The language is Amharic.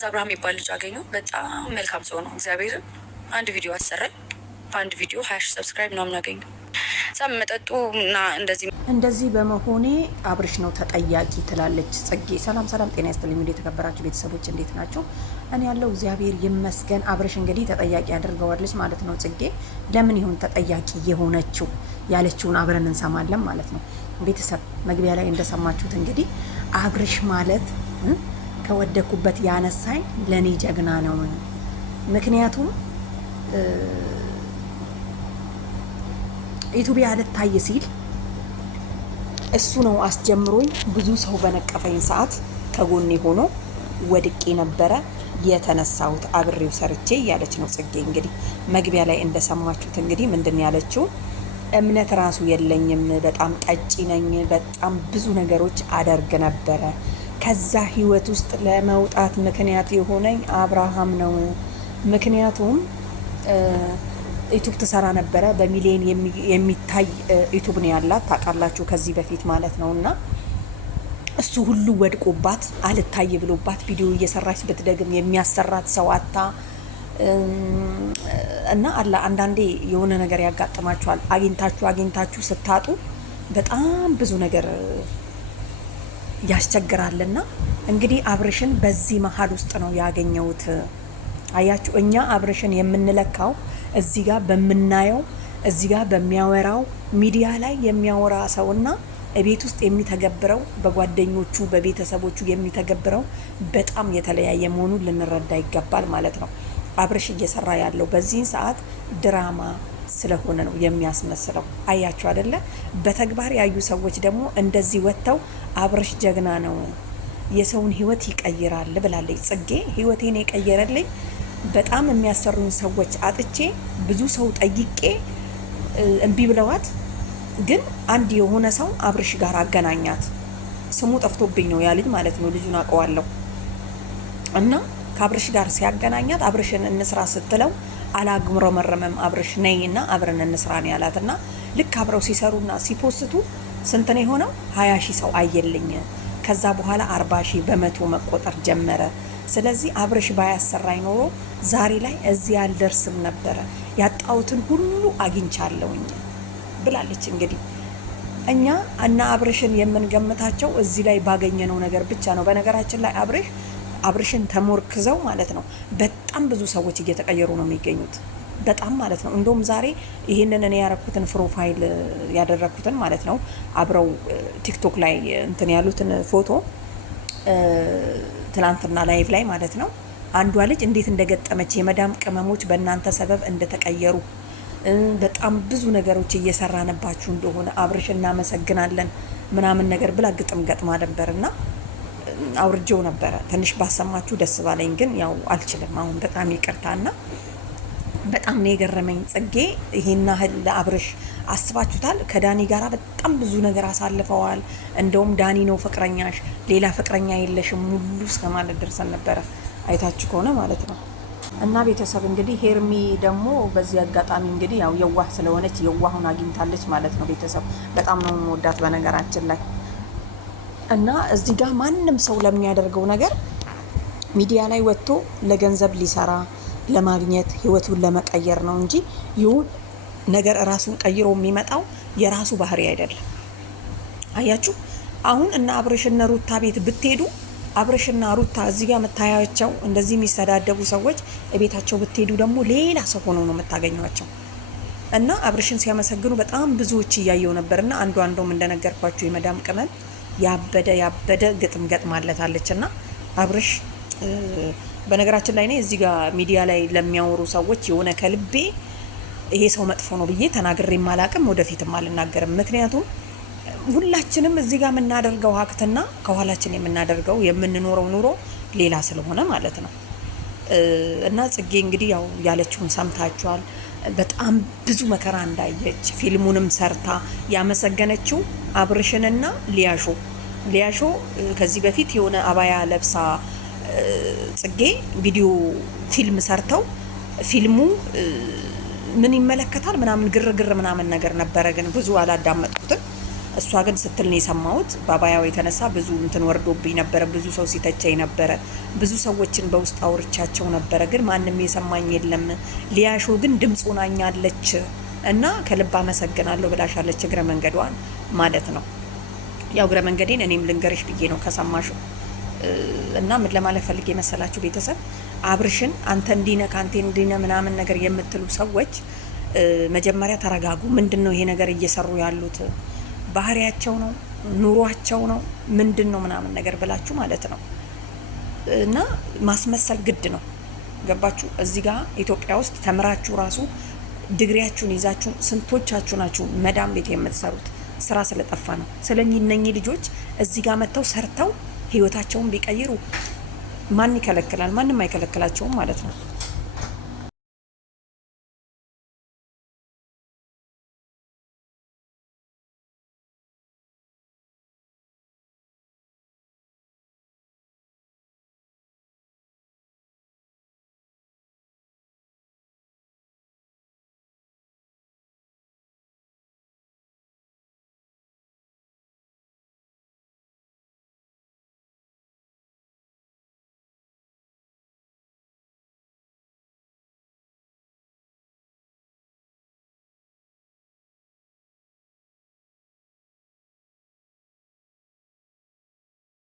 አብርሃም የሚባል ልጅ አገኘው። በጣም መልካም ሰው ነው። እግዚአብሔርን አንድ ቪዲዮ አሰራኝ። በአንድ ቪዲዮ 20 ሺህ ሰብስክራይብ ምናምን አገኘው። ሳም መጠጡ እና እንደዚህ በመሆኔ አብርሽ ነው ተጠያቂ ትላለች ጽጌ። ሰላም ሰላም፣ ጤና ይስጥልኝ ወደ የተከበራችሁ ቤተሰቦች እንዴት ናቸው? እኔ ያለው እግዚአብሔር ይመስገን። አብርሽ እንግዲህ ተጠያቂ አድርገዋለች ማለት ነው ጽጌ። ለምን ይሁን ተጠያቂ የሆነችው ያለችውን አብረን እንሰማለን ማለት ነው። ቤተሰብ መግቢያ ላይ እንደሰማችሁት እንግዲህ አብርሽ ማለት ከወደኩበት ያነሳኝ ለኔ ጀግና ነው። ምክንያቱም ኢትዮጵያ ልታይ ሲል እሱ ነው አስጀምሮኝ። ብዙ ሰው በነቀፈኝ ሰዓት ከጎኔ ሆኖ ወድቄ ነበረ የተነሳሁት አብሬው ሰርቼ እያለች ነው ጽጌ። እንግዲህ መግቢያ ላይ እንደሰማችሁት እንግዲህ ምንድን ያለችው እምነት ራሱ የለኝም፣ በጣም ጠጪ ነኝ፣ በጣም ብዙ ነገሮች አደርግ ነበረ። ከዛ ህይወት ውስጥ ለመውጣት ምክንያት የሆነኝ አብርሃም ነው። ምክንያቱም ዩቱብ ትሰራ ነበረ፣ በሚሊዮን የሚታይ ዩቱብ ነው ያላት ታውቃላችሁ፣ ከዚህ በፊት ማለት ነው። እና እሱ ሁሉ ወድቆባት አልታይ ብሎባት ቪዲዮ እየሰራች ብትደግም የሚያሰራት ሰው አታ እና አላ አንዳንዴ የሆነ ነገር ያጋጥማችኋል። አግኝታችሁ ስታጡ በጣም ብዙ ነገር ያስቸግራልና እንግዲህ አብርሽን በዚህ መሀል ውስጥ ነው ያገኘሁት። አያችሁ፣ እኛ አብርሽን የምንለካው እዚህ ጋር በምናየው እዚህ ጋር በሚያወራው ሚዲያ ላይ የሚያወራ ሰውና ቤት ውስጥ የሚተገብረው በጓደኞቹ በቤተሰቦቹ የሚተገብረው በጣም የተለያየ መሆኑን ልንረዳ ይገባል ማለት ነው። አብርሽ እየሰራ ያለው በዚህ ሰዓት ድራማ ስለሆነ ነው የሚያስመስለው። አያችሁ አይደለ? በተግባር ያዩ ሰዎች ደግሞ እንደዚህ ወጥተው አብርሽ ጀግና ነው፣ የሰውን ህይወት ይቀይራል ብላለች ጽጌ። ህይወቴን የቀየረልኝ በጣም የሚያሰሩኝ ሰዎች አጥቼ ብዙ ሰው ጠይቄ እምቢ ብለዋት፣ ግን አንድ የሆነ ሰው አብርሽ ጋር አገናኛት። ስሙ ጠፍቶብኝ ነው ያ ልጅ ማለት ነው። ልጁን አውቀዋለሁ። እና ከአብርሽ ጋር ሲያገናኛት አብርሽን እንስራ ስትለው አላግምረመረመም። አብርሽ ነይና አብረን እንስራ ነው ያላትና ልክ አብረው ሲሰሩና ሲፖስቱ ስንት ነው የሆነው? 20 ሺህ ሰው አየልኝ። ከዛ በኋላ 40 ሺህ በመቶ መቆጠር ጀመረ። ስለዚህ አብርሽ ባያሰራኝ ኖሮ ዛሬ ላይ እዚህ አልደርስም ነበረ፣ ያጣሁትን ሁሉ አግኝቻለሁኝ ብላለች። እንግዲህ እኛ እና አብርሽን የምንገምታቸው እዚህ ላይ ባገኘነው ነገር ብቻ ነው። በነገራችን ላይ አብርሽን ተሞርክዘው ማለት ነው በጣም ብዙ ሰዎች እየተቀየሩ ነው የሚገኙት፣ በጣም ማለት ነው። እንደውም ዛሬ ይሄንን እኔ ያረኩትን ፕሮፋይል ያደረኩትን ማለት ነው አብረው ቲክቶክ ላይ እንትን ያሉትን ፎቶ ትላንትና ላይቭ ላይ ማለት ነው አንዷ ልጅ እንዴት እንደገጠመች የመዳም ቅመሞች በእናንተ ሰበብ እንደተቀየሩ በጣም ብዙ ነገሮች እየሰራንባችሁ እንደሆነ አብርሽ እናመሰግናለን ምናምን ነገር ብላ ግጥም ገጥማ ነበርና አውርጄው ነበረ። ትንሽ ባሰማችሁ ደስ ባለኝ፣ ግን ያው አልችልም አሁን። በጣም ይቅርታና በጣም ነው የገረመኝ ጽጌ። ይሄን ያህል ለአብርሽ አስባችሁታል? ከዳኒ ጋራ በጣም ብዙ ነገር አሳልፈዋል። እንደውም ዳኒ ነው ፍቅረኛሽ፣ ሌላ ፍቅረኛ የለሽም ሙሉ እስከማለት ደርሰን ነበረ፣ አይታችሁ ከሆነ ማለት ነው። እና ቤተሰብ እንግዲህ ሄርሚ ደግሞ በዚህ አጋጣሚ እንግዲህ ያው የዋህ ስለሆነች የዋሁን አግኝታለች ማለት ነው። ቤተሰብ በጣም ነው የምወዳት በነገራችን ላይ። እና እዚህ ጋር ማንም ሰው ለሚያደርገው ነገር ሚዲያ ላይ ወጥቶ ለገንዘብ ሊሰራ ለማግኘት ህይወቱን ለመቀየር ነው እንጂ ይሁን ነገር ራሱን ቀይሮ የሚመጣው የራሱ ባህሪ አይደለም። አያችሁ፣ አሁን እና አብርሽና ሩታ ቤት ብትሄዱ አብርሽና ሩታ እዚህ ጋር መታያቸው እንደዚህ የሚሰዳደቡ ሰዎች ቤታቸው ብትሄዱ ደግሞ ሌላ ሰው ሆኖ ነው የምታገኟቸው። እና አብርሽን ሲያመሰግኑ በጣም ብዙዎች እያየው ነበርና አንዷም እንደነገርኳችሁ የመዳም ቅመም ያበደ ግጥም ገጥማለታለች። እና አብርሽ በነገራችን ላይ እዚህ ጋር ሚዲያ ላይ ለሚያወሩ ሰዎች የሆነ ከልቤ ይሄ ሰው መጥፎ ነው ብዬ ተናግሬም አላቅም፣ ወደፊትም አልናገርም። ምክንያቱም ሁላችንም እዚህ ጋር የምናደርገው ሀክትና ከኋላችን የምናደርገው የምንኖረው ኑሮ ሌላ ስለሆነ ማለት ነው። እና ጽጌ እንግዲህ ያው ያለችውን ሰምታችኋል። በጣም ብዙ መከራ እንዳየች ፊልሙንም ሰርታ ያመሰገነችው አብርሽንና ሊያሾ ከዚህ በፊት የሆነ አባያ ለብሳ ጽጌ ቪዲዮ ፊልም ሰርተው ፊልሙ ምን ይመለከታል ምናምን ግርግር ምናምን ነገር ነበረ፣ ግን ብዙ አላዳመጥኩትም። እሷ ግን ስትል ነው የሰማሁት። በአባያው የተነሳ ብዙ እንትን ወርዶብኝ ነበረ። ብዙ ሰው ሲተቸኝ ነበረ። ብዙ ሰዎችን በውስጥ አውርቻቸው ነበረ፣ ግን ማንም የሰማኝ የለም። ሊያሾ ግን ድምፅ ሆናኛለች እና ከልብ አመሰግናለሁ ብላሻለች። እግረ መንገዷን ማለት ነው። ያው እግረ መንገዴን እኔም ልንገርሽ ብዬ ነው ከሰማሹ። እና ምን ለማለት ፈልጌ የመሰላችሁ ቤተሰብ፣ አብርሽን አንተ እንዲነ ከአንተ እንዲነ ምናምን ነገር የምትሉ ሰዎች መጀመሪያ ተረጋጉ። ምንድን ነው ይሄ ነገር እየሰሩ ያሉት? ባህሪያቸው ነው? ኑሯቸው ነው? ምንድን ነው ምናምን ነገር ብላችሁ ማለት ነው። እና ማስመሰል ግድ ነው። ገባችሁ? እዚህ ጋር ኢትዮጵያ ውስጥ ተምራችሁ ራሱ ዲግሪያችሁን ይዛችሁ ስንቶቻችሁ ናችሁ መዳም ቤት የምትሰሩት? ስራ ስለጠፋ ነው። ስለዚህ እነኚህ ልጆች እዚህ ጋር መጥተው ሰርተው ህይወታቸውን ቢቀይሩ ማን ይከለክላል? ማንም አይከለክላቸውም ማለት ነው።